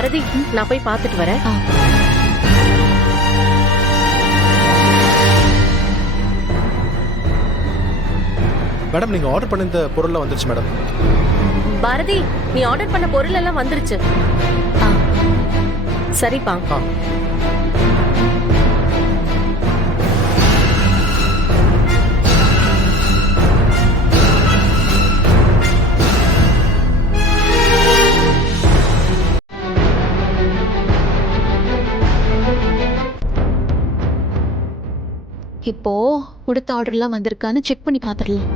பாரதி, நான் போய் பார்த்துட்டு வரேன். மேடம், நீங்க ஆர்டர் பண்ண இந்த பொருள்லாம் வந்துருச்சு மேடம். பாரதி, நீ ஆர்டர் பண்ண பொருள் எல்லாம் வந்துருச்சு. சரிப்பா. இப்போ கொடுத்த ஆர்டர்லாம் வந்திருக்கான்னு செக் பண்ணி பார்த்துடலாம்.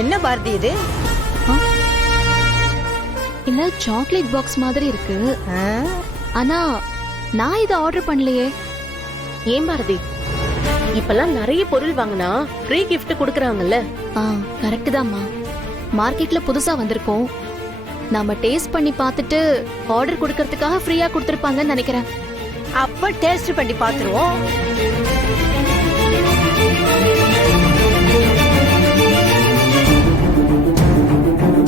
என்ன பாரதி இது? இல்ல, சாக்லேட் பாக்ஸ் மாதிரி இருக்கு. ஆனா நான் இதை ஆர்டர் பண்ணலையே. ஏன் பாரதி, இப்பெல்லாம் நிறைய பொருள் வாங்கினா ஃப்ரீ gift கொடுக்கறாங்கல்ல. கரெக்ட் தான்மா. மார்க்கெட்ல புதுசா வந்திருக்கோம். நாம டேஸ்ட் பண்ணி பார்த்துட்டு ஆர்டர் கொடுக்கறதுக்காக ஃப்ரீயா கொடுத்திருப்பாங்கன்னு நினைக்கிறேன். அப்ப டேஸ்ட் பண்ணி பாத்துருவோம்.